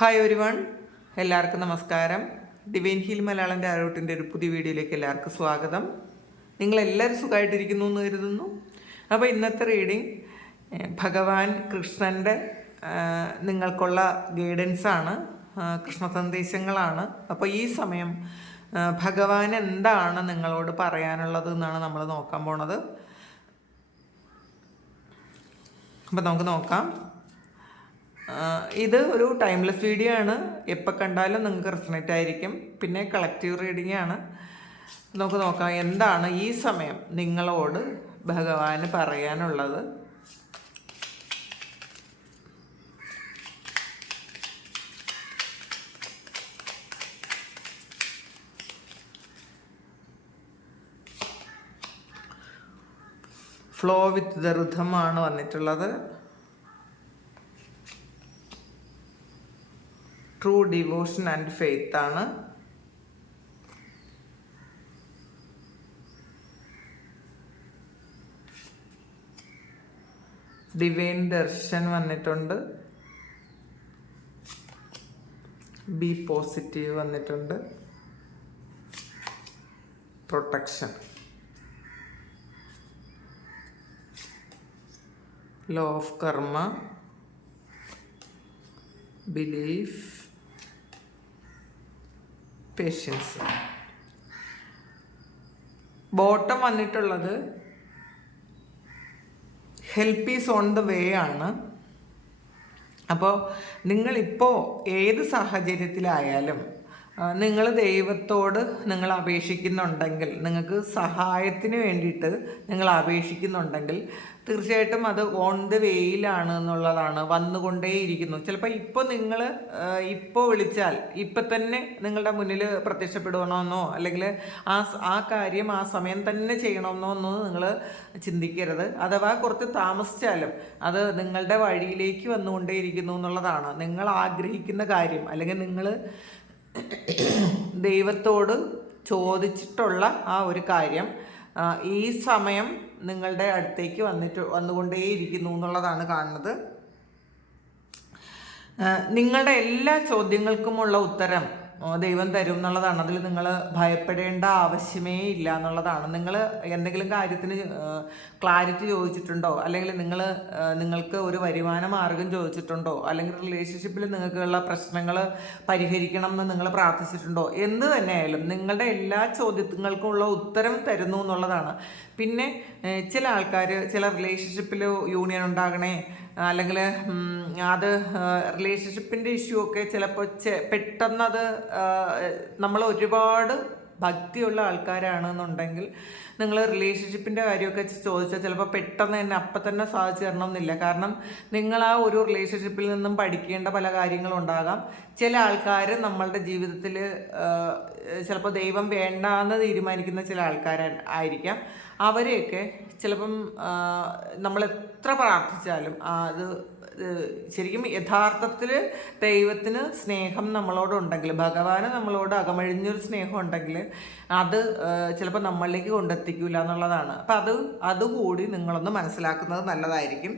Hi ഒരു one എല്ലാവർക്കും നമസ്കാരം. ഡിവൈൻ ഹീൽ മലയാളന്റെ ആരോട്ടിന്റെ ഒരു പുതിയ വീഡിയോയിലേക്ക് എല്ലാവർക്കും സ്വാഗതം. നിങ്ങളെല്ലാവരും സുഖമായിട്ടിരിക്കുന്നു എന്ന് കരുതുന്നു. അപ്പോൾ ഇന്നത്തെ റീഡിങ് ഭഗവാൻ കൃഷ്ണന്റെ നിങ്ങൾക്കുള്ള ഗൈഡൻസാണ് കൃഷ്ണ സന്ദേശങ്ങളാണ് അപ്പോൾ ഈ സമയം ഭഗവാൻ എന്താണ് നിങ്ങളോട് പറയാനുള്ളത് എന്നാണ് നമ്മൾ നോക്കാൻ പോണത്. അപ്പം നമുക്ക് നോക്കാം. ഇത് ഒരു ടൈംലെസ് വീഡിയോ ആണ്. എപ്പോൾ കണ്ടാലും നിങ്ങൾക്ക് റെസണേറ്റ് ആയിരിക്കും. പിന്നെ കളക്റ്റീവ് റീഡിംഗ് ആണ്. നമുക്ക് നോക്കാം എന്താണ് ഈ സമയം നിങ്ങളോട് ഭഗവാന് പറയാനുള്ളത്. ഫ്ലോ വിത്ത് ദ ഋതമാണ് വന്നിട്ടുള്ളത്. ട്രൂ ഡിവോഷൻ ആൻഡ് ഫെയ്ത്ത് ആണ്. ഡിവൈൻ ദർശൻ വന്നിട്ടുണ്ട്. ബി പോസിറ്റീവ് വന്നിട്ടുണ്ട്. Protection law of karma belief patience bottom വന്നിട്ടുള്ളത് help is on the way ആണ്. അപ്പോൾ നിങ്ങളിപ്പോൾ ഏത് സാഹചര്യത്തിലായാലും നിങ്ങൾ ദൈവത്തോട് നിങ്ങൾ അപേക്ഷിക്കുന്നുണ്ടെങ്കിൽ നിങ്ങൾക്ക് സഹായത്തിന് വേണ്ടിയിട്ട് നിങ്ങൾ അപേക്ഷിക്കുന്നുണ്ടെങ്കിൽ തീർച്ചയായിട്ടും അത് ഓൺ ദ വേയിലാണ് എന്നുള്ളതാണ് വന്നുകൊണ്ടേയിരിക്കുന്നു. ചിലപ്പോൾ ഇപ്പോൾ നിങ്ങൾ ഇപ്പോൾ വിളിച്ചാൽ ഇപ്പം തന്നെ നിങ്ങളുടെ മുന്നിൽ പ്രത്യക്ഷപ്പെടണമെന്നോ അല്ലെങ്കിൽ ആ ആ കാര്യം ആ സമയം തന്നെ ചെയ്യണമെന്നോ ഒന്നും നിങ്ങൾ ചിന്തിക്കരുത്. അഥവാ കുറച്ച് താമസിച്ചാലും അത് നിങ്ങളുടെ വഴിയിലേക്ക് വന്നുകൊണ്ടേയിരിക്കുന്നു എന്നുള്ളതാണ്. നിങ്ങൾ ആഗ്രഹിക്കുന്ന കാര്യം അല്ലെങ്കിൽ നിങ്ങൾ ദൈവത്തോട് ചോദിച്ചിട്ടുള്ള ആ ഒരു കാര്യം ഈ സമയം നിങ്ങളുടെ അടുത്തേക്ക് വന്നിട്ട് വന്നുകൊണ്ടേയിരിക്കുന്നു എന്നുള്ളതാണ് കാണുന്നത്. നിങ്ങളുടെ എല്ലാ ചോദ്യങ്ങൾക്കുമുള്ള ഉത്തരം ദൈവം തരും എന്നുള്ളതാണ് അതിൽ നിങ്ങൾ ഭയപ്പെടേണ്ട ആവശ്യമേ ഇല്ല എന്നുള്ളതാണ്. നിങ്ങൾ എന്തെങ്കിലും കാര്യത്തിന് ക്ലാരിറ്റി ചോദിച്ചിട്ടുണ്ടോ? അല്ലെങ്കിൽ നിങ്ങൾ നിങ്ങൾക്ക് ഒരു വരുമാന മാർഗം ചോദിച്ചിട്ടുണ്ടോ? അല്ലെങ്കിൽ റിലേഷൻഷിപ്പിൽ നിങ്ങൾക്കുള്ള പ്രശ്നങ്ങൾ പരിഹരിക്കണം എന്ന് നിങ്ങൾ പ്രാർത്ഥിച്ചിട്ടുണ്ടോ? എന്ത് തന്നെയായാലും നിങ്ങളുടെ എല്ലാ ചോദ്യങ്ങൾക്കുമുള്ള ഉത്തരം തരുന്നു എന്നുള്ളതാണ്. പിന്നെ ചില ആൾക്കാർ ചില റിലേഷൻഷിപ്പിൽ യൂണിയൻ ഉണ്ടാകണേ അല്ലെങ്കിൽ അത് റിലേഷൻഷിപ്പിന്റെ ഇഷ്യൂ ഒക്കെ ചിലപ്പോൾ പെട്ടെന്നത് നമ്മൾ ഒരുപാട് ഭക്തിയുള്ള ആൾക്കാരാണെന്നുണ്ടെങ്കിൽ നിങ്ങൾ റിലേഷൻഷിപ്പിന്റെ കാര്യമൊക്കെ ചോദിച്ചാൽ ചിലപ്പോൾ പെട്ടെന്ന് തന്നെ അപ്പം തന്നെ സാധിച്ചു തരണം എന്നില്ല കാരണം നിങ്ങൾ ആ ഒരു റിലേഷൻഷിപ്പിൽ നിന്നും പഠിക്കേണ്ട പല കാര്യങ്ങളും ഉണ്ടാകാം. ചില ആൾക്കാർ നമ്മളുടെ ജീവിതത്തിൽ ചിലപ്പോൾ ദൈവം വേണ്ടാന്ന് തീരുമാനിക്കുന്ന ചില ആൾക്കാർ ആയിരിക്കാം. അവരെയൊക്കെ ചിലപ്പം നമ്മൾ എത്ര പ്രാർത്ഥിച്ചാലും അത് ശരിക്കും യഥാർത്ഥത്തിൽ ദൈവത്തിന് സ്നേഹം നമ്മളോടുണ്ടെങ്കിൽ ഭഗവാന് നമ്മളോട് അകമഴിഞ്ഞൊരു സ്നേഹം ഉണ്ടെങ്കിൽ അത് ചിലപ്പോൾ നമ്മളിലേക്ക് കൊണ്ടെത്തിക്കില്ല എന്നുള്ളതാണ്. അപ്പം അത് അതുകൂടി നിങ്ങളൊന്ന് മനസ്സിലാക്കുന്നത് നല്ലതായിരിക്കും.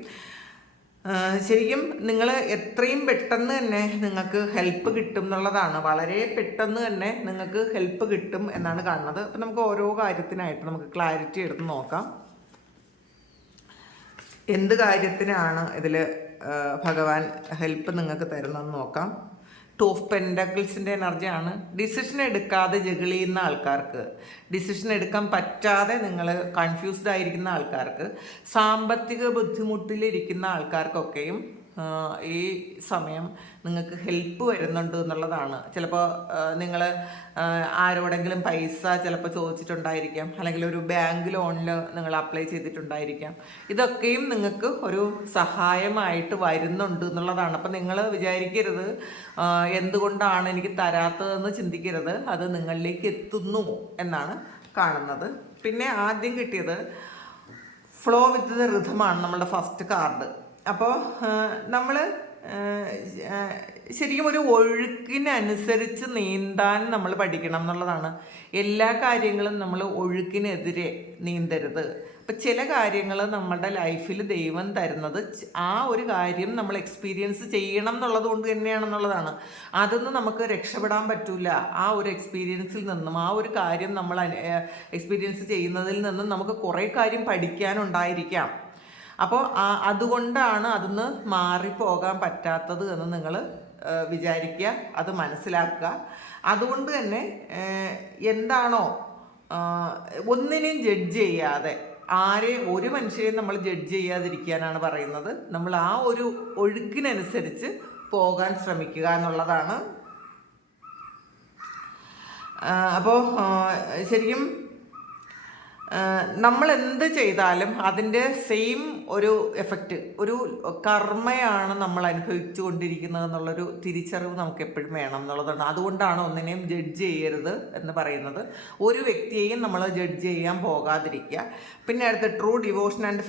ശരിക്കും നിങ്ങൾ എത്രയും പെട്ടെന്ന് തന്നെ നിങ്ങൾക്ക് ഹെൽപ്പ് കിട്ടും എന്നുള്ളതാണ്. വളരെ പെട്ടെന്ന് തന്നെ നിങ്ങൾക്ക് ഹെൽപ്പ് കിട്ടും എന്നാണ് കാണുന്നത്. അപ്പം നമുക്ക് ഓരോ കാര്യത്തിനായിട്ട് നമുക്ക് ക്ലാരിറ്റി എടുത്ത് നോക്കാം. എന്ത് കാര്യത്തിനാണ് ഇതിൽ ഭഗവാൻ ഹെൽപ്പ് നിങ്ങൾക്ക് തരുന്നതെന്ന് നോക്കാം. ടു ഓഫ് പെൻഡക്കിൾസിന്റെ എനർജിയാണ് ഡിസിഷൻ എടുക്കാതെ ജഗിൾ ചെയ്യുന്ന ആൾക്കാർക്ക് ഡിസിഷൻ എടുക്കാൻ പറ്റാതെ നിങ്ങൾ കൺഫ്യൂസ്ഡ് ആയിരിക്കുന്ന ആൾക്കാർക്ക് സാമ്പത്തിക ബുദ്ധിമുട്ടിലിരിക്കുന്ന ആൾക്കാർക്കൊക്കെയും ഈ സമയം നിങ്ങൾക്ക് ഹെൽപ്പ് വരുന്നുണ്ട് എന്നുള്ളതാണ്. ചിലപ്പോൾ നിങ്ങൾ ആരോടെങ്കിലും പൈസ ചിലപ്പോൾ ചോദിച്ചിട്ടുണ്ടായിരിക്കാം. അല്ലെങ്കിൽ ഒരു ബാങ്ക് ലോണിൽ നിങ്ങൾ അപ്ലൈ ചെയ്തിട്ടുണ്ടായിരിക്കാം. ഇതൊക്കെയും നിങ്ങൾക്ക് ഒരു സഹായമായിട്ട് വരുന്നുണ്ട് എന്നുള്ളതാണ്. അപ്പം നിങ്ങൾ വിചാരിക്കരുത് എന്തുകൊണ്ടാണ് എനിക്ക് തരാത്തതെന്ന് ചിന്തിക്കരുത്. അത് നിങ്ങളിലേക്ക് എത്തുന്നു എന്നാണ് കാണുന്നത്. പിന്നെ ആദ്യം കിട്ടിയത് ഫ്ലോ വിത്ത് ദ റിഥമാണ് നമ്മളുടെ ഫസ്റ്റ് കാർഡ് അപ്പോൾ നമ്മൾ ശരിക്കും ഒരു ഒഴുക്കിനനുസരിച്ച് നീന്താൻ നമ്മൾ പഠിക്കണം എന്നുള്ളതാണ്. എല്ലാ കാര്യങ്ങളും നമ്മൾ ഒഴുക്കിനെതിരെ നീന്തരുത്. അപ്പം ചില കാര്യങ്ങൾ നമ്മുടെ ലൈഫിൽ ദൈവം തരുന്നത് ആ ഒരു കാര്യം നമ്മൾ എക്സ്പീരിയൻസ് ചെയ്യണം എന്നുള്ളത് കൊണ്ട് തന്നെയാണെന്നുള്ളതാണ്. അതൊന്നും നമുക്ക് രക്ഷപ്പെടാൻ പറ്റില്ല ആ ഒരു എക്സ്പീരിയൻസിൽ നിന്നും ആ ഒരു കാര്യം നമ്മൾ എക്സ്പീരിയൻസ് ചെയ്യുന്നതിൽ നിന്നും നമുക്ക് കുറേ കാര്യം പഠിക്കാനുണ്ടായിരിക്കാം. അപ്പോൾ അതുകൊണ്ടാണ് അതിന്ന് മാറിപ്പോകാൻ പറ്റാത്തത് എന്ന് നിങ്ങൾ വിചാരിക്കുക അത് മനസ്സിലാക്കുക. അതുകൊണ്ട് തന്നെ എന്താണോ ഒന്നിനെയും ജഡ്ജ് ചെയ്യാതെ ആരെ ഒരു മനുഷ്യരെയും നമ്മൾ ജഡ്ജ് ചെയ്യാതിരിക്കാനാണ് പറയുന്നത്. നമ്മൾ ആ ഒരു ഒഴുക്കിനനുസരിച്ച് പോകാൻ ശ്രമിക്കുക എന്നുള്ളതാണ്. അപ്പോൾ ശരിക്കും നമ്മൾ എന്ത് ചെയ്താലും അതിന്റെ സെയിം ഒരു എഫക്റ്റ് ഒരു കർമ്മയാണ് നമ്മൾ അനുഭവിച്ചു കൊണ്ടിരിക്കുന്നത് എന്നുള്ളൊരു തിരിച്ചറിവ് നമുക്ക് എപ്പോഴും വേണം എന്നുള്ളതാണ്. അതുകൊണ്ടാണ് ഒന്നിനെയും ജഡ്ജ് ചെയ്യരുത് എന്ന് പറയുന്നത്. ഒരു വ്യക്തിയെയും നമ്മൾ ജഡ്ജ് ചെയ്യാൻ പോകാതിരിക്കുക. പിന്നെ അടുത്ത് ട്രൂ ഡിവോഷൻ ആൻഡ്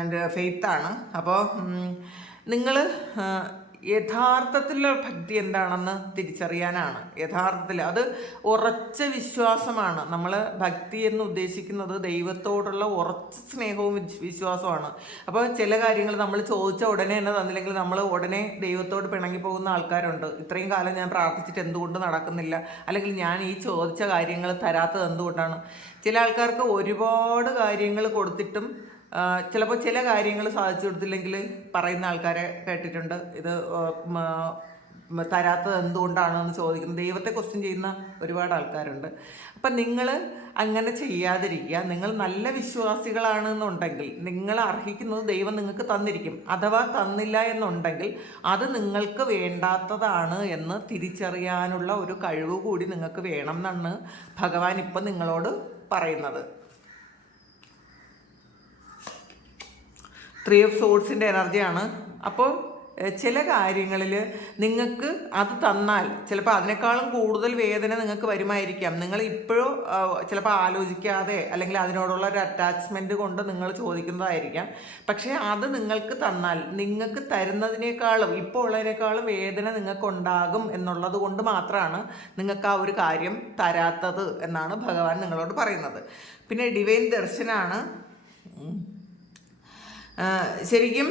ആൻഡ് ഫെയ്ത്താണ് അപ്പോൾ നിങ്ങൾ യഥാർത്ഥത്തിലുള്ള ഭക്തി എന്താണെന്ന് തിരിച്ചറിയാനാണ്. യഥാർത്ഥത്തിൽ അത് ഉറച്ച വിശ്വാസമാണ്. നമ്മൾ ഭക്തി എന്ന് ഉദ്ദേശിക്കുന്നത് ദൈവത്തോടുള്ള ഉറച്ച സ്നേഹവും വിശ്വാസമാണ്. അപ്പോൾ ചില കാര്യങ്ങൾ നമ്മൾ ചോദിച്ച ഉടനെ തന്നെ തന്നില്ലെങ്കിൽ നമ്മൾ ഉടനെ ദൈവത്തോട് പിണങ്ങി പോകുന്ന ആൾക്കാരുണ്ട്. ഇത്രയും കാലം ഞാൻ പ്രാർത്ഥിച്ചിട്ട് എന്തുകൊണ്ട് നടക്കുന്നില്ല? അല്ലെങ്കിൽ ഞാൻ ഈ ചോദിച്ച കാര്യങ്ങൾ തരാത്തത് എന്തുകൊണ്ടാണ്? ചില ആൾക്കാർക്ക് ഒരുപാട് കാര്യങ്ങൾ കൊടുത്തിട്ടും ചിലപ്പോൾ ചില കാര്യങ്ങൾ സാധിച്ചു കൊടുത്തില്ലെങ്കിൽ പറയുന്ന ആൾക്കാരെ കേട്ടിട്ടുണ്ട്. ഇത് തരാത്തത് എന്തുകൊണ്ടാണെന്ന് ചോദിക്കുന്നത് ദൈവത്തെ ക്വസ്റ്റ്യൻ ചെയ്യുന്ന ഒരുപാട് ആൾക്കാരുണ്ട്. അപ്പം നിങ്ങൾ അങ്ങനെ ചെയ്യാതിരിക്കുക. നിങ്ങൾ നല്ല വിശ്വാസികളാണെന്നുണ്ടെങ്കിൽ നിങ്ങൾ അർഹിക്കുന്നത് ദൈവം നിങ്ങൾക്ക് തന്നിരിക്കും. അഥവാ തന്നില്ല എന്നുണ്ടെങ്കിൽ അത് നിങ്ങൾക്ക് വേണ്ടാത്തതാണ് എന്ന് തിരിച്ചറിയാനുള്ള ഒരു കഴിവ് കൂടി നിങ്ങൾക്ക് വേണം എന്നാണ് ഭഗവാൻ ഇപ്പം നിങ്ങളോട് പറയുന്നത്. ത്രീ ഓഫ് സോഡ്സിന്റെ എനർജിയാണ്. അപ്പോൾ ചില കാര്യങ്ങളിൽ നിങ്ങൾക്ക് അത് തന്നാൽ ചിലപ്പോൾ അതിനേക്കാളും കൂടുതൽ വേദന നിങ്ങൾക്ക് വരുമായിരിക്കാം. നിങ്ങൾ ഇപ്പോഴും ചിലപ്പോൾ ആലോചിക്കാതെ അല്ലെങ്കിൽ അതിനോടുള്ള ഒരു അറ്റാച്ച്മെന്റ് കൊണ്ട് നിങ്ങൾ ചോദിക്കുന്നതായിരിക്കാം. പക്ഷേ അത് നിങ്ങൾക്ക് തന്നാൽ നിങ്ങൾക്ക് തരുന്നതിനേക്കാളും ഇപ്പോൾ ഉള്ളതിനേക്കാളും വേദന നിങ്ങൾക്കുണ്ടാകും എന്നുള്ളത് കൊണ്ട് മാത്രമാണ് നിങ്ങൾക്ക് ആ ഒരു കാര്യം തരാത്തത് എന്നാണ് ഭഗവാൻ നിങ്ങളോട് പറയുന്നത്. പിന്നെ ഡിവൈൻ ദർശനാണ്. ശരിക്കും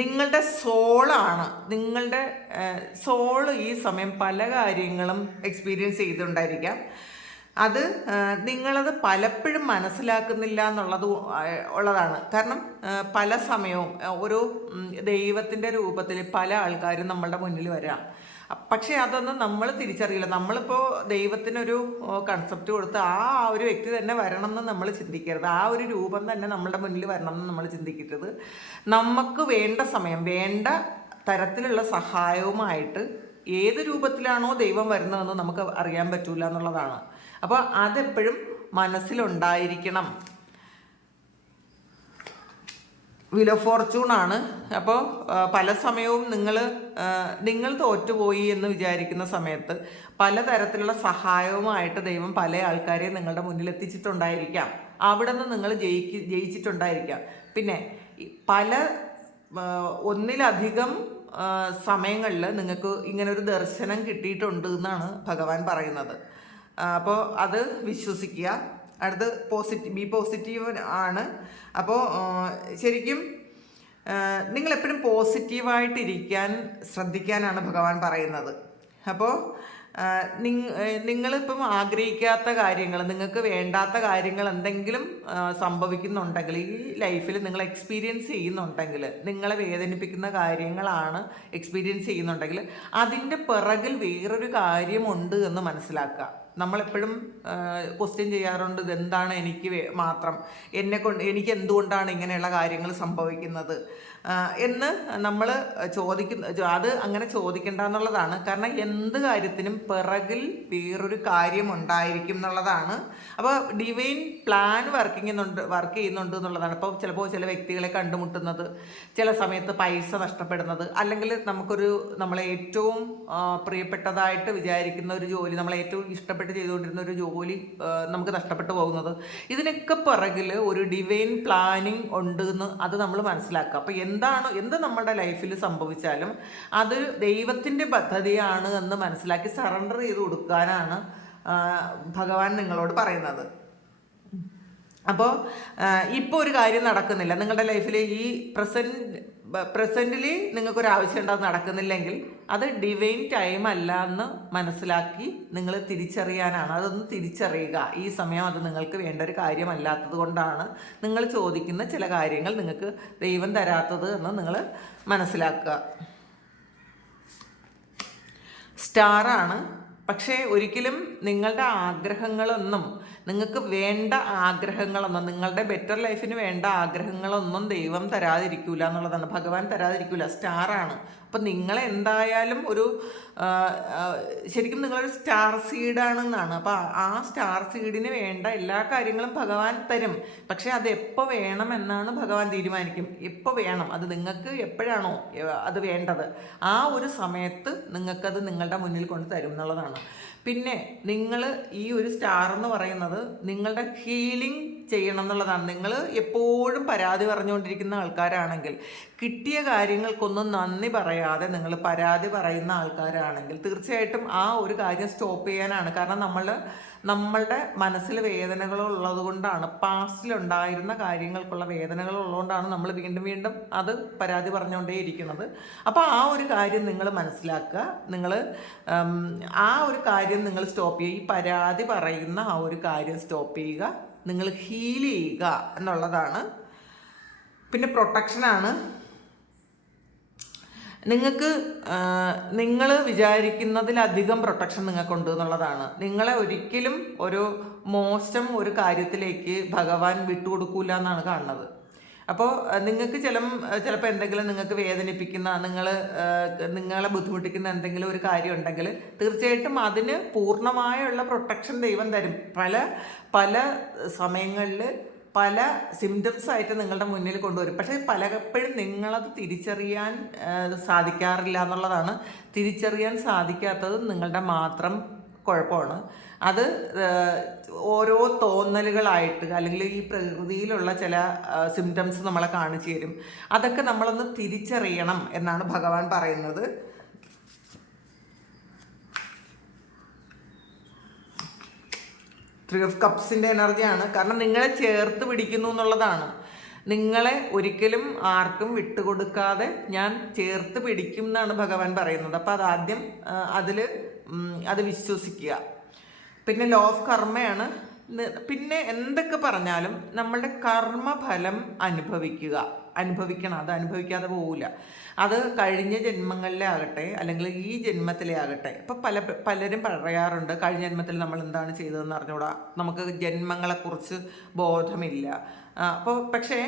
നിങ്ങളുടെ സോളാണ് നിങ്ങളുടെ സോൾ ഈ സമയം പല കാര്യങ്ങളും എക്സ്പീരിയൻസ് ചെയ്തിട്ടുണ്ടായിരിക്കാം അത് നിങ്ങളത് പലപ്പോഴും മനസ്സിലാക്കുന്നില്ല എന്നുള്ളത് ഉള്ളതാണ്. കാരണം പല സമയവും ഒരു ദൈവത്തിന്റെ രൂപത്തിൽ പല ആൾക്കാരും നമ്മളുടെ മുന്നിൽ വരാം. പക്ഷേ അതൊന്നും നമ്മൾ തിരിച്ചറിയില്ല. നമ്മളിപ്പോൾ ദൈവത്തിനൊരു കൺസെപ്റ്റ് കൊടുത്ത് ആ ഒരു വ്യക്തി തന്നെ വരണം എന്ന് നമ്മൾ ചിന്തിക്കരുത്. ആ ഒരു രൂപം തന്നെ നമ്മളുടെ മുന്നിൽ വരണം എന്ന് നമ്മൾ ചിന്തിക്കരുത്. നമുക്ക് വേണ്ട സമയം വേണ്ട തരത്തിലുള്ള സഹായവുമായിട്ട് ഏത് രൂപത്തിലാണോ ദൈവം വരുന്നതെന്ന് നമുക്ക് അറിയാൻ പറ്റൂല എന്നുള്ളതാണ്. അപ്പോൾ അതെപ്പോഴും മനസ്സിലുണ്ടായിരിക്കണം. വില ഫോർച്യൂൺ ആണ്. അപ്പോൾ പല സമയവും നിങ്ങൾ നിങ്ങൾ തോറ്റുപോയി എന്ന് വിചാരിക്കുന്ന സമയത്ത് പലതരത്തിലുള്ള സഹായവുമായിട്ട് ദൈവം പല ആൾക്കാരെയും നിങ്ങളുടെ മുന്നിൽ എത്തിച്ചിട്ടുണ്ടായിരിക്കാം. അവിടെ നിന്ന് നിങ്ങൾ ജയിക്ക് ജയിച്ചിട്ടുണ്ടായിരിക്കാം. പിന്നെ പല ഒന്നിലധികം സമയങ്ങളിൽ നിങ്ങൾക്ക് ഇങ്ങനൊരു ദർശനം കിട്ടിയിട്ടുണ്ട് എന്നാണ് ഭഗവാൻ പറയുന്നത്. അപ്പോൾ അത് വിശ്വസിക്കുക. അടുത്ത് പോസിറ്റീവ് ബി പോസിറ്റീവ് ആണ്. അപ്പോൾ ശരിക്കും നിങ്ങൾ എപ്പോഴും പോസിറ്റീവായിട്ടിരിക്കാൻ ശ്രദ്ധിക്കാനാണ് ഭഗവാൻ പറയുന്നത്. അപ്പോൾ നിങ്ങളിപ്പം ആഗ്രഹിക്കാത്ത കാര്യങ്ങൾ നിങ്ങൾക്ക് വേണ്ടാത്ത കാര്യങ്ങൾ എന്തെങ്കിലും സംഭവിക്കുന്നുണ്ടെങ്കിൽ ഈ ലൈഫിൽ നിങ്ങൾ എക്സ്പീരിയൻസ് ചെയ്യുന്നുണ്ടെങ്കിൽ നിങ്ങളെ വേദനിപ്പിക്കുന്ന കാര്യങ്ങളാണ് എക്സ്പീരിയൻസ് ചെയ്യുന്നുണ്ടെങ്കിൽ അതിന്റെ പിറകിൽ വേറൊരു കാര്യമുണ്ട് എന്ന് മനസ്സിലാക്കുക. നമ്മളെപ്പോഴും ക്വസ്റ്റ്യൻ ചെയ്യാറുണ്ട് ഇതെന്താണ് എനിക്ക് മാത്രം. എന്നെ കൊണ്ട് എനിക്ക് എന്തുകൊണ്ടാണ് ഇങ്ങനെയുള്ള കാര്യങ്ങൾ സംഭവിക്കുന്നത്? എന്ന് നമ്മൾ ചോദിക്കുന്ന അത് അങ്ങനെ ചോദിക്കേണ്ട എന്നുള്ളതാണ് കാരണം എന്ത് കാര്യത്തിനും പിറകിൽ വേറൊരു കാര്യം ഉണ്ടായിരിക്കും എന്നുള്ളതാണ് അപ്പോൾ ഡിവൈൻ പ്ലാൻ വർക്കിംഗ് വർക്ക് ചെയ്യുന്നുണ്ട് എന്നുള്ളതാണ്. അപ്പോൾ ചിലപ്പോൾ ചില വ്യക്തികളെ കണ്ടുമുട്ടുന്നത് ചില സമയത്ത് പൈസ നഷ്ടപ്പെടുന്നത് അല്ലെങ്കിൽ നമുക്കൊരു നമ്മളെ ഏറ്റവും പ്രിയപ്പെട്ടതായിട്ട് വിചാരിക്കുന്ന ഒരു ജോലി നമ്മളെ ഏറ്റവും ഇഷ്ടപ്പെട്ട് ചെയ്തുകൊണ്ടിരുന്ന ഒരു ജോലി നമുക്ക് നഷ്ടപ്പെട്ടു പോകുന്നത്. ഇതിനൊക്കെ പിറകിൽ ഒരു ഡിവൈൻ പ്ലാനിങ് ഉണ്ട് എന്ന് അത് നമ്മൾ മനസ്സിലാക്കുക. അപ്പോൾ എന്താണോ എന്ത് നമ്മുടെ ലൈഫിൽ സംഭവിച്ചാലും അത് ദൈവത്തിന്റെ പദ്ധതിയാണ് എന്ന് മനസ്സിലാക്കി സറണ്ടർ ചെയ്ത് കൊടുക്കാനാണ് ഭഗവാൻ നിങ്ങളോട് പറയുന്നത്. അപ്പോൾ ഇപ്പോൾ ഒരു കാര്യം നടക്കുന്നില്ല. നിങ്ങളുടെ ലൈഫിൽ ഈ പ്രസന്റ് പ്രസന്റിൽ നിങ്ങൾക്കൊരു ആവശ്യം ഉണ്ടാകും നടക്കുന്നില്ലെങ്കിൽ അത് ഡിവൈൻ ടൈം അല്ല എന്ന് മനസ്സിലാക്കി നിങ്ങൾ തിരിച്ചറിയാനാണ്. അതൊന്ന് തിരിച്ചറിയുക. ഈ സമയം അത് നിങ്ങൾക്ക് വേണ്ട ഒരു കാര്യമല്ലാത്തത് കൊണ്ടാണ് നിങ്ങൾ ചോദിക്കുന്ന ചില കാര്യങ്ങൾ നിങ്ങൾക്ക് ദൈവം തരാത്തത് എന്ന് നിങ്ങൾ മനസ്സിലാക്കുക. സ്റ്റാറാണ് പക്ഷേ ഒരിക്കലും നിങ്ങളുടെ ആഗ്രഹങ്ങളൊന്നും നിങ്ങൾക്ക് വേണ്ട ആഗ്രഹങ്ങളൊന്നും നിങ്ങളുടെ ബെറ്റർ ലൈഫിന് വേണ്ട ആഗ്രഹങ്ങളൊന്നും ദൈവം തരാതിരിക്കൂല എന്നുള്ളതാണ്. ഭഗവാൻ തരാതിരിക്കൂല. സ്റ്റാറാണ് അപ്പം നിങ്ങൾ എന്തായാലും ഒരു ശരിക്കും നിങ്ങളൊരു സ്റ്റാർ സീഡാണെന്നാണ്. അപ്പോൾ ആ സ്റ്റാർ സീഡിന് വേണ്ട എല്ലാ കാര്യങ്ങളും ഭഗവാൻ തരും. പക്ഷേ അത് എപ്പോൾ വേണം എന്നാണ് ഭഗവാൻ തീരുമാനിക്കും. എപ്പോൾ വേണം? അത് നിങ്ങൾക്ക് എപ്പോഴാണോ അത് വേണ്ടത്? ആ ഒരു സമയത്ത് നിങ്ങൾക്കത് നിങ്ങളുടെ മുന്നിൽ കൊണ്ട് തരും എന്നുള്ളതാണ്. പിന്നെ നിങ്ങൾ ഈ ഒരു സ്റ്റാർ എന്ന് പറയുന്നത് നിങ്ങളുടെ ഹീലിംഗ് ചെയ്യണം എന്നുള്ളതാണ്. നിങ്ങൾ എപ്പോഴും പരാതി പറഞ്ഞുകൊണ്ടിരിക്കുന്ന ആൾക്കാരാണെങ്കിൽ കിട്ടിയ കാര്യങ്ങൾക്കൊന്നും നന്ദി പറയാതെ നിങ്ങൾ പരാതി പറയുന്ന ആൾക്കാരാണെങ്കിൽ തീർച്ചയായിട്ടും ആ ഒരു കാര്യം സ്റ്റോപ്പ് ചെയ്യാനാണ്. കാരണം നമ്മൾ നമ്മളുടെ മനസ്സിൽ വേദനകൾ ഉള്ളത് കൊണ്ടാണ് പാസ്റ്റിലുണ്ടായിരുന്ന കാര്യങ്ങൾക്കുള്ള വേദനകൾ ഉള്ളതുകൊണ്ടാണ് നമ്മൾ വീണ്ടും വീണ്ടും അത് പരാതി പറഞ്ഞുകൊണ്ടേയിരിക്കുന്നത് അപ്പോൾ ആ ഒരു കാര്യം നിങ്ങൾ മനസ്സിലാക്കുക. നിങ്ങൾ ആ ഒരു കാര്യം നിങ്ങൾ സ്റ്റോപ്പ് ചെയ്യുക. ഈ പരാതി പറയുന്ന ആ ഒരു കാര്യം സ്റ്റോപ്പ് ചെയ്യുക. നിങ്ങൾ ഹീൽ ചെയ്യുക എന്നുള്ളതാണ്. പിന്നെ പ്രൊട്ടക്ഷനാണ് നിങ്ങൾക്ക് നിങ്ങൾ വിചാരിക്കുന്നതിലധികം പ്രൊട്ടക്ഷൻ നിങ്ങൾക്കുണ്ട് എന്നുള്ളതാണ്. നിങ്ങളെ ഒരിക്കലും ഒരു മോശം ഒരു കാര്യത്തിലേക്ക് ഭഗവാൻ വിട്ടുകൊടുക്കൂല എന്നാണ് കാണുന്നത്. അപ്പോൾ നിങ്ങൾക്ക് ചില ചിലപ്പോൾ എന്തെങ്കിലും നിങ്ങൾക്ക് വേദനിപ്പിക്കുന്ന നിങ്ങൾ നിങ്ങളെ ബുദ്ധിമുട്ടിക്കുന്ന എന്തെങ്കിലും ഒരു കാര്യം ഉണ്ടെങ്കിൽ തീർച്ചയായിട്ടും അതിന് പൂർണമായുള്ള പ്രൊട്ടക്ഷൻ ദൈവം തരും. പല പല സമയങ്ങളിൽ പല സിംറ്റംസ് ആയിട്ട് നിങ്ങളുടെ മുന്നിൽ കൊണ്ടുവരും. പക്ഷേ പലപ്പോഴും നിങ്ങളത് തിരിച്ചറിയാൻ സാധിക്കാറില്ല എന്നുള്ളതാണ്. തിരിച്ചറിയാൻ സാധിക്കാത്തത് നിങ്ങളുടെ മാത്രം കുഴപ്പമാണ്. അത് ഓരോ തോന്നലുകളായിട്ട് അല്ലെങ്കിൽ ഈ പ്രകൃതിയിലുള്ള ചില സിംറ്റംസ് നമ്മളെ കാണിച്ചു തരും. അതൊക്കെ നമ്മളൊന്ന് തിരിച്ചറിയണം എന്നാണ് ഭഗവാൻ പറയുന്നത്. ത്രീ ഓഫ് കപ്സിന്റെ എനർജിയാണ് കാരണം നിങ്ങളെ ചേർത്ത് പിടിക്കുന്നു എന്നുള്ളതാണ്. നിങ്ങളെ ഒരിക്കലും ആർക്കും വിട്ടുകൊടുക്കാതെ ഞാൻ ചേർത്ത് പിടിക്കും എന്നാണ് ഭഗവാൻ പറയുന്നത്. അപ്പോൾ അതാദ്യം അതിൽ അത് വിശ്വസിക്കുക. പിന്നെ ലോ ഓഫ് കർമ്മയാണ്. പിന്നെ എന്തൊക്കെ പറഞ്ഞാലും നമ്മളുടെ കർമ്മഫലം അനുഭവിക്കുക. അനുഭവിക്കണം. അത് അനുഭവിക്കാതെ പോവില്ല അത് കഴിഞ്ഞ ജന്മങ്ങളിലെ ആകട്ടെ അല്ലെങ്കിൽ ഈ ജന്മത്തിലെ ആകട്ടെ ഇപ്പം പല പലരും പറയാറുണ്ട് കഴിഞ്ഞ ജന്മത്തിൽ നമ്മൾ എന്താണ് ചെയ്തതെന്ന് അറിഞ്ഞൂടാ. നമുക്ക് ജന്മങ്ങളെക്കുറിച്ച് ബോധമില്ല. അപ്പോൾ പക്ഷേ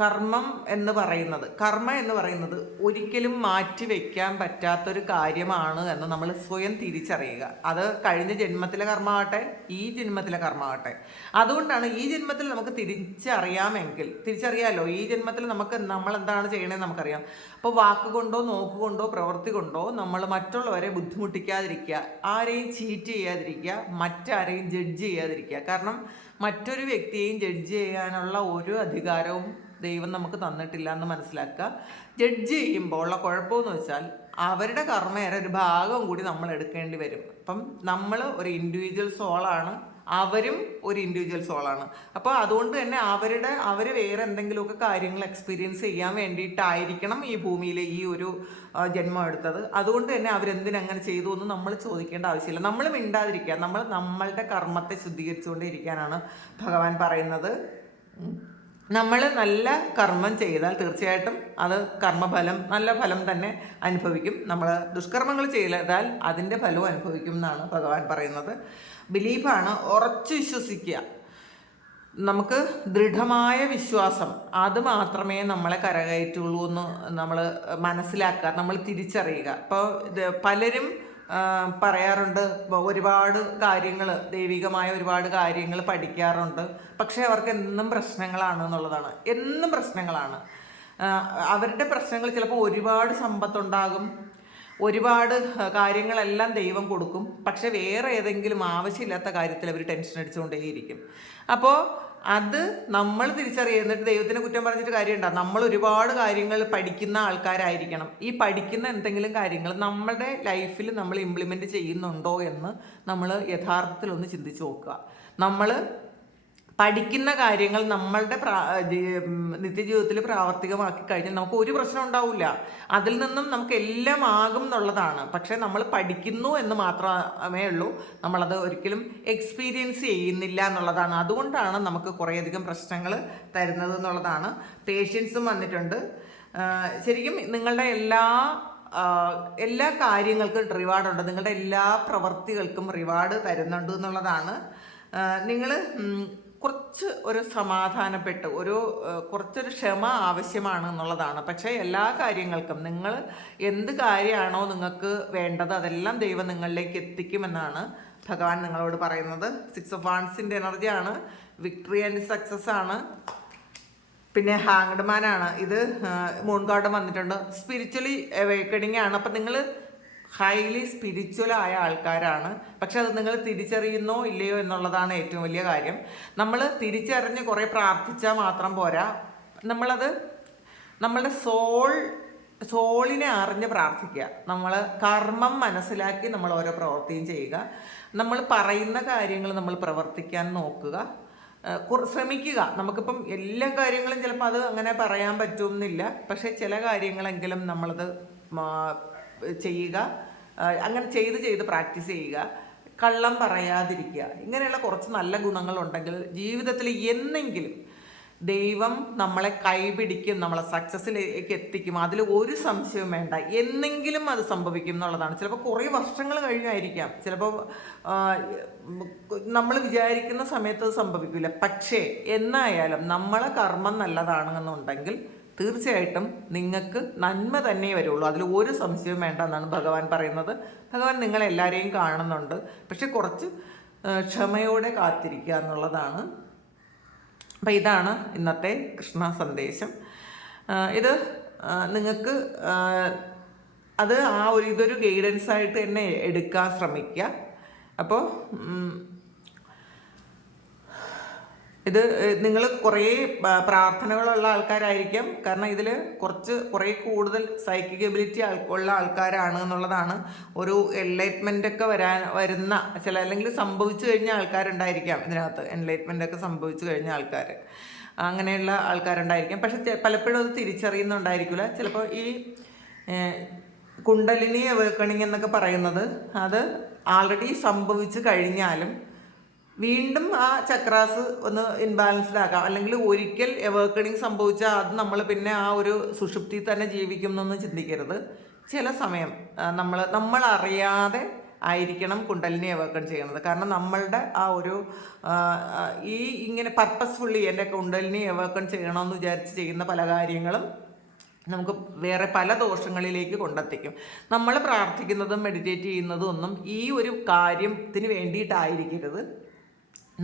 കർമ്മം എന്ന് പറയുന്നത്. കർമ്മ എന്ന് പറയുന്നത് ഒരിക്കലും മാറ്റി വയ്ക്കാൻ പറ്റാത്തൊരു കാര്യമാണ് എന്ന് നമ്മൾ സ്വയം തിരിച്ചറിയുക. അത് കഴിഞ്ഞ ജന്മത്തിലെ കർമ്മമാകട്ടെ ഈ ജന്മത്തിലെ കർമ്മമാകട്ടെ അതുകൊണ്ടാണ് ഈ ജന്മത്തിൽ നമുക്ക് തിരിച്ചറിയാമെങ്കിൽ തിരിച്ചറിയാമല്ലോ ഈ ജന്മത്തിൽ നമുക്ക് നമ്മൾ എന്താണ് ചെയ്യണമെന്ന് നമുക്കറിയാം. അപ്പോൾ വാക്കുകൊണ്ടോ നോക്കുകൊണ്ടോ പ്രവൃത്തി കൊണ്ടോ നമ്മൾ മറ്റുള്ളവരെ ബുദ്ധിമുട്ടിക്കാതിരിക്കുക ആരെയും ചീറ്റ് ചെയ്യാതിരിക്കുക മറ്റാരെയും ജഡ്ജ് ചെയ്യാതിരിക്കുക. കാരണം മറ്റൊരു വ്യക്തിയെയും ജഡ്ജ് ചെയ്യാനുള്ള ഒരു അധികാരവും ദൈവം നമുക്ക് തന്നിട്ടില്ല എന്ന് മനസ്സിലാക്കുക. ജഡ്ജ് ചെയ്യുമ്പോൾ ഉള്ള കുഴപ്പമെന്ന് വെച്ചാൽ അവരുടെ കർമ്മയുടെ ഒരു ഭാഗം കൂടി നമ്മൾ എടുക്കേണ്ടി വരും. അപ്പം നമ്മൾ ഒരു ഇൻഡിവിജ്വൽ സോളാണ് അവരും ഒരു ഇൻഡിവിജ്വൽ സോളാണ് അപ്പോൾ അതുകൊണ്ട് തന്നെ അവരുടെ അവർ വേറെ എന്തെങ്കിലുമൊക്കെ കാര്യങ്ങൾ എക്സ്പീരിയൻസ് ചെയ്യാൻ വേണ്ടിയിട്ടായിരിക്കണം ഈ ഭൂമിയിൽ ഈ ഒരു ജന്മം എടുത്തത്. അതുകൊണ്ട് തന്നെ അവരെന്തിനങ്ങനെ ചെയ്തു എന്ന് നമ്മൾ ചോദിക്കേണ്ട ആവശ്യമില്ല. നമ്മൾ മിണ്ടാതിരിക്കുക. നമ്മൾ നമ്മളുടെ കർമ്മത്തെ ശുദ്ധീകരിച്ചുകൊണ്ടേ ഇരിക്കാനാണ് ഭഗവാൻ പറയുന്നത്. നമ്മൾ നല്ല കർമ്മം ചെയ്താൽ തീർച്ചയായിട്ടും അത് കർമ്മഫലം നല്ല ഫലം തന്നെ അനുഭവിക്കും. നമ്മൾ ദുഷ്കർമ്മങ്ങൾ ചെയ്താൽ അതിന്റെ ഫലവും അനുഭവിക്കും എന്നാണ് ഭഗവാൻ പറയുന്നത്. ബിലീഫാണ് ഉറച്ചു വിശ്വസിക്കുക. നമുക്ക് ദൃഢമായ വിശ്വാസം അത് മാത്രമേ നമ്മളെ കരകയറ്റുള്ളൂ എന്ന് നമ്മൾ മനസ്സിലാക്കുക നമ്മൾ തിരിച്ചറിയുക. അപ്പോൾ പലരും പറയാറുണ്ട്. ഒരുപാട് കാര്യങ്ങൾ ദൈവികമായ ഒരുപാട് കാര്യങ്ങൾ പഠിക്കാറുണ്ട്. പക്ഷേ അവർക്ക് എന്നും പ്രശ്നങ്ങളാണ് എന്നുള്ളതാണ്. എന്നും പ്രശ്നങ്ങളാണ്. അവരുടെ പ്രശ്നങ്ങൾ ചിലപ്പോൾ ഒരുപാട് സമ്പത്തുണ്ടാകും. ഒരുപാട് കാര്യങ്ങളെല്ലാം ദൈവം കൊടുക്കും. പക്ഷെ വേറെ ഏതെങ്കിലും ആവശ്യമില്ലാത്ത കാര്യത്തിൽ അവർ ടെൻഷൻ അടിച്ചുകൊണ്ടേയിരിക്കും. അപ്പോൾ അത് നമ്മൾ തിരിച്ചറിയുക. എന്നിട്ട് ദൈവത്തിനെ കുറ്റം പറഞ്ഞിട്ട് കാര്യമുണ്ടോ? നമ്മൾ ഒരുപാട് കാര്യങ്ങൾ പഠിക്കുന്ന ആൾക്കാരായിരിക്കണം. ഈ പഠിക്കുന്ന എന്തെങ്കിലും കാര്യങ്ങൾ നമ്മുടെ ലൈഫിൽ നമ്മൾ ഇംപ്ലിമെന്റ് ചെയ്യുന്നുണ്ടോ എന്ന് നമ്മൾ യഥാർത്ഥത്തിൽ ഒന്ന് ചിന്തിച്ച് നോക്കുക. നമ്മൾ പഠിക്കുന്ന കാര്യങ്ങൾ നമ്മളുടെ നിത്യജീവിതത്തിൽ പ്രാവർത്തികമാക്കി കഴിഞ്ഞാൽ നമുക്ക് ഒരു പ്രശ്നം ഉണ്ടാവില്ല. അതിൽ നിന്നും നമുക്ക് എല്ലാം ആകും എന്നുള്ളതാണ്. പക്ഷേ നമ്മൾ പഠിക്കുന്നു എന്ന് മാത്രമേ ഉള്ളൂ. നമ്മളത് ഒരിക്കലും എക്സ്പീരിയൻസ് ചെയ്യുന്നില്ല എന്നുള്ളതാണ്. അതുകൊണ്ടാണ് നമുക്ക് കുറേയധികം പ്രശ്നങ്ങൾ തരുന്നത് എന്നുള്ളതാണ്. പേഷ്യൻസും വന്നിട്ടുണ്ട്. ശരിക്കും നിങ്ങളുടെ എല്ലാ എല്ലാ കാര്യങ്ങൾക്കും റിവാർഡുണ്ട് നിങ്ങളുടെ എല്ലാ പ്രവർത്തികൾക്കും റിവാർഡ് തരുന്നുണ്ട് എന്നുള്ളതാണ്. നിങ്ങൾ കുറച്ച് ഒരു സമാധാനപ്പെട്ട് ഒരു കുറച്ചൊരു ക്ഷമ ആവശ്യമാണ് എന്നുള്ളതാണ്. പക്ഷേ എല്ലാ കാര്യങ്ങൾക്കും നിങ്ങൾ എന്ത് കാര്യമാണോ നിങ്ങൾക്ക് വേണ്ടത് അതെല്ലാം ദൈവം നിങ്ങളിലേക്ക് എത്തിക്കുമെന്നാണ് ഭഗവാൻ നിങ്ങളോട് പറയുന്നത്. സിക്സ് ഓഫ് വാൺസിന്റെ എനർജിയാണ് വിക്ടറി ആൻഡ് സക്സസ് ആണ്. പിന്നെ ഹാങ്ഡ്മാനാണ് ഇത് മൂൺ ഗാർഡൻ വന്നിട്ടുണ്ട്. സ്പിരിച്വലി അവേക്കണിങ് ആണ്. അപ്പം നിങ്ങൾ ഹൈലി സ്പിരിച്വൽ ആയ ആൾക്കാരാണ്. പക്ഷെ അത് നിങ്ങൾ തിരിച്ചറിയുന്നോ ഇല്ലയോ എന്നുള്ളതാണ് ഏറ്റവും വലിയ കാര്യം. നമ്മൾ തിരിച്ചറിഞ്ഞ് കുറേ പ്രാർത്ഥിച്ചാൽ മാത്രം പോരാ. നമ്മളത് നമ്മളുടെ സോൾ സോളിനെ അറിഞ്ഞ് പ്രാർത്ഥിക്കുക. നമ്മൾ കർമ്മം മനസ്സിലാക്കി നമ്മൾ ഓരോ പ്രവൃത്തിയും ചെയ്യുക. നമ്മൾ പറയുന്ന കാര്യങ്ങൾ നമ്മൾ പ്രവർത്തിക്കാൻ നോക്കുക. ശ്രമിക്കുക. നമുക്കിപ്പം എല്ലാ കാര്യങ്ങളും ചിലപ്പോൾ അത് അങ്ങനെ പറയാൻ പറ്റുമെന്നില്ല പക്ഷേ ചില കാര്യങ്ങളെങ്കിലും നമ്മളത് ചെയ്യുക. അങ്ങനെ ചെയ്ത് ചെയ്ത് പ്രാക്ടീസ് ചെയ്യുക. കള്ളം പറയാതിരിക്കുക. ഇങ്ങനെയുള്ള കുറച്ച് നല്ല ഗുണങ്ങളുണ്ടെങ്കിൽ ജീവിതത്തിൽ എന്നെങ്കിലും ദൈവം നമ്മളെ കൈപിടിക്കും നമ്മളെ സക്സസ്സിലേക്ക് എത്തിക്കും. അതിൽ ഒരു സംശയവും വേണ്ട. എന്നെങ്കിലും അത് സംഭവിക്കും എന്നുള്ളതാണ്. ചിലപ്പോൾ കുറേ വർഷങ്ങൾ കഴിഞ്ഞായിരിക്കാം. ചിലപ്പോൾ നമ്മൾ വിചാരിക്കുന്ന സമയത്ത് അത് സംഭവിക്കില്ല. പക്ഷേ എന്നായാലും നമ്മളെ കർമ്മം നല്ലതാണെന്നുണ്ടെങ്കിൽ തീർച്ചയായിട്ടും നിങ്ങൾക്ക് നന്മ തന്നെ വരുള്ളൂ. അതിൽ ഒരു സംശയവും വേണ്ട എന്നാണ് ഭഗവാൻ പറയുന്നത്. ഭഗവാൻ നിങ്ങളെല്ലാവരെയും കാണുന്നുണ്ട്. പക്ഷെ കുറച്ച് ക്ഷമയോടെ കാത്തിരിക്കുക എന്നുള്ളതാണ്. അപ്പം ഇതാണ് ഇന്നത്തെ കൃഷ്ണ സന്ദേശം. ഇത് നിങ്ങൾക്ക് അത് ആ ഒരു ഇതൊരു ഗൈഡൻസ് ആയിട്ട് തന്നെ എടുക്കാൻ ശ്രമിക്കുക. അപ്പോൾ ഇത് നിങ്ങൾ കുറേ പ്രാർത്ഥനകളുള്ള ആൾക്കാരായിരിക്കാം. കാരണം ഇതിൽ കുറച്ച് കുറേ കൂടുതൽ സൈക്കിക് എബിലിറ്റി ഉള്ള ആൾക്കാരാണ് എന്നുള്ളതാണ് ഒരു എൻലൈറ്റ്മെന്റ് ഒക്കെ വരാൻ വരുന്ന ചില അല്ലെങ്കിൽ സംഭവിച്ചു കഴിഞ്ഞ ആൾക്കാരുണ്ടായിരിക്കാം ഇതിനകത്ത്. എൻലൈറ്റ്മെന്റ് ഒക്കെ സംഭവിച്ചു കഴിഞ്ഞ ആൾക്കാർ അങ്ങനെയുള്ള ആൾക്കാരുണ്ടായിരിക്കാം. പക്ഷെ പലപ്പോഴും അത് തിരിച്ചറിയുന്നുണ്ടായിരിക്കില്ല ചിലപ്പോൾ ഈ കുണ്ടലിനി അവേക്കണിങ് എന്നൊക്കെ പറയുന്നത് അത് ആൾറെഡി സംഭവിച്ചു കഴിഞ്ഞാലും വീണ്ടും ആ ചക്രാസ് ഒന്ന് ഇൻബാലൻസ്ഡ് ആക്കാം. അല്ലെങ്കിൽ ഒരിക്കൽ എവേക്കണിങ് സംഭവിച്ചാൽ അത് നമ്മൾ പിന്നെ ആ ഒരു സുഷുപ്തി തന്നെ ജീവിക്കുമെന്നൊന്നും ചിന്തിക്കരുത്. ചില സമയം നമ്മൾ നമ്മൾ അറിയാതെ ആയിരിക്കണം കുണ്ടലിനി എവർക്കൺ ചെയ്യുന്നത്. കാരണം നമ്മളുടെ ആ ഒരു ഈ ഇങ്ങനെ പർപ്പസ്ഫുള്ളി എന്റെ കുണ്ടലിനി എവർക്കൺ ചെയ്യണമെന്ന് വിചാരിച്ച് ചെയ്യുന്ന പല കാര്യങ്ങളും നമുക്ക് വേറെ പല ദോഷങ്ങളിലേക്ക് കൊണ്ടെത്തിക്കും. നമ്മൾ പ്രാർത്ഥിക്കുന്നതും മെഡിറ്റേറ്റ് ചെയ്യുന്നതും ഒന്നും ഈ ഒരു കാര്യത്തിന് വേണ്ടിയിട്ടായിരിക്കരുത്.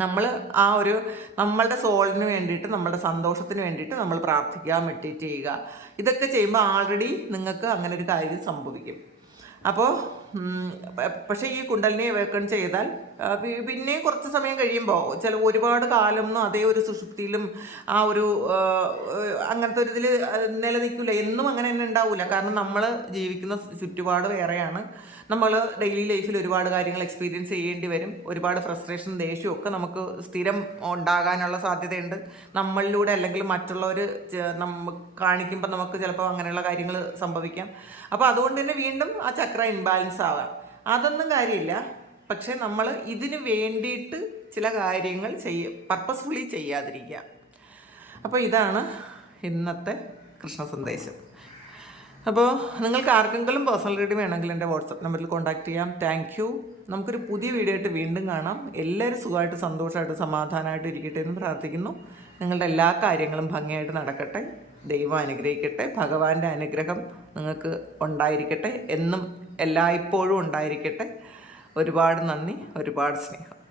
നമ്മൾ ആ ഒരു നമ്മളുടെ സോളിന് വേണ്ടിയിട്ട് നമ്മളുടെ സന്തോഷത്തിന് വേണ്ടിയിട്ട് നമ്മൾ പ്രാർത്ഥിക്കുക മെഡിറ്റേറ്റ് ചെയ്യുക. ഇതൊക്കെ ചെയ്യുമ്പോൾ ആൾറെഡി നിങ്ങൾക്ക് അങ്ങനെ ഒരു കാര്യം സംഭവിക്കും. അപ്പോൾ പക്ഷേ ഈ കുണ്ടലിനെ വേക്കൺ ചെയ്താൽ പിന്നെ കുറച്ച് സമയം കഴിയുമ്പോൾ ചില ഒരുപാട് കാലമൊന്നും അതേ ഒരു സുഷുപ്തിയിലും ആ ഒരു അങ്ങനത്തെ ഒരു ഇതിൽ നിലനിൽക്കില്ല എന്നും അങ്ങനെ തന്നെ ഉണ്ടാവില്ല കാരണം നമ്മൾ ജീവിക്കുന്ന ചുറ്റുപാട് വേറെയാണ്. നമ്മൾ ഡെയിലി ലൈഫിൽ ഒരുപാട് കാര്യങ്ങൾ എക്സ്പീരിയൻസ് ചെയ്യേണ്ടി വരും. ഒരുപാട് ഫ്രസ്ട്രേഷൻ ദേഷ്യവും ഒക്കെ നമുക്ക് സ്ഥിരം ഉണ്ടാകാനുള്ള സാധ്യതയുണ്ട്. നമ്മളിലൂടെ അല്ലെങ്കിൽ മറ്റുള്ളവർ നമ്മ കാണിക്കുമ്പോൾ നമുക്ക് ചിലപ്പോൾ അങ്ങനെയുള്ള കാര്യങ്ങൾ സംഭവിക്കാം. അപ്പോൾ അതുകൊണ്ട് തന്നെ വീണ്ടും ആ ചക്ര ഇൻബാലൻസ് ആവാം. അതൊന്നും കാര്യമില്ല. പക്ഷേ നമ്മൾ ഇതിന് വേണ്ടിയിട്ട് ചില കാര്യങ്ങൾ ചെയ്യ പർപ്പസ്ഫുള്ളി ചെയ്യാതിരിക്കുക. അപ്പോൾ ഇതാണ് ഇന്നത്തെ കൃഷ്ണ സന്ദേശം. അപ്പോൾ നിങ്ങൾക്ക് ആർക്കെങ്കിലും പേഴ്സണൽ റീഡിംഗ് വേണമെങ്കിൽ എന്റെ വാട്സപ്പ് നമ്പറിൽ കോൺടാക്ട് ചെയ്യാം. താങ്ക് യു നമുക്കൊരു പുതിയ വീഡിയോ ആയിട്ട് വീണ്ടും കാണാം. എല്ലാവരും സുഖമായിട്ട് സന്തോഷമായിട്ട് സമാധാനമായിട്ട് ഇരിക്കട്ടെ എന്ന് പ്രാർത്ഥിക്കുന്നു. നിങ്ങളുടെ എല്ലാ കാര്യങ്ങളും ഭംഗിയായിട്ട് നടക്കട്ടെ. ദൈവം അനുഗ്രഹിക്കട്ടെ. ഭഗവാന്റെ അനുഗ്രഹം നിങ്ങൾക്ക് ഉണ്ടായിരിക്കട്ടെ. എന്നും എല്ലായ്പ്പോഴും ഉണ്ടായിരിക്കട്ടെ. ഒരുപാട് നന്ദി ഒരുപാട് സ്നേഹം.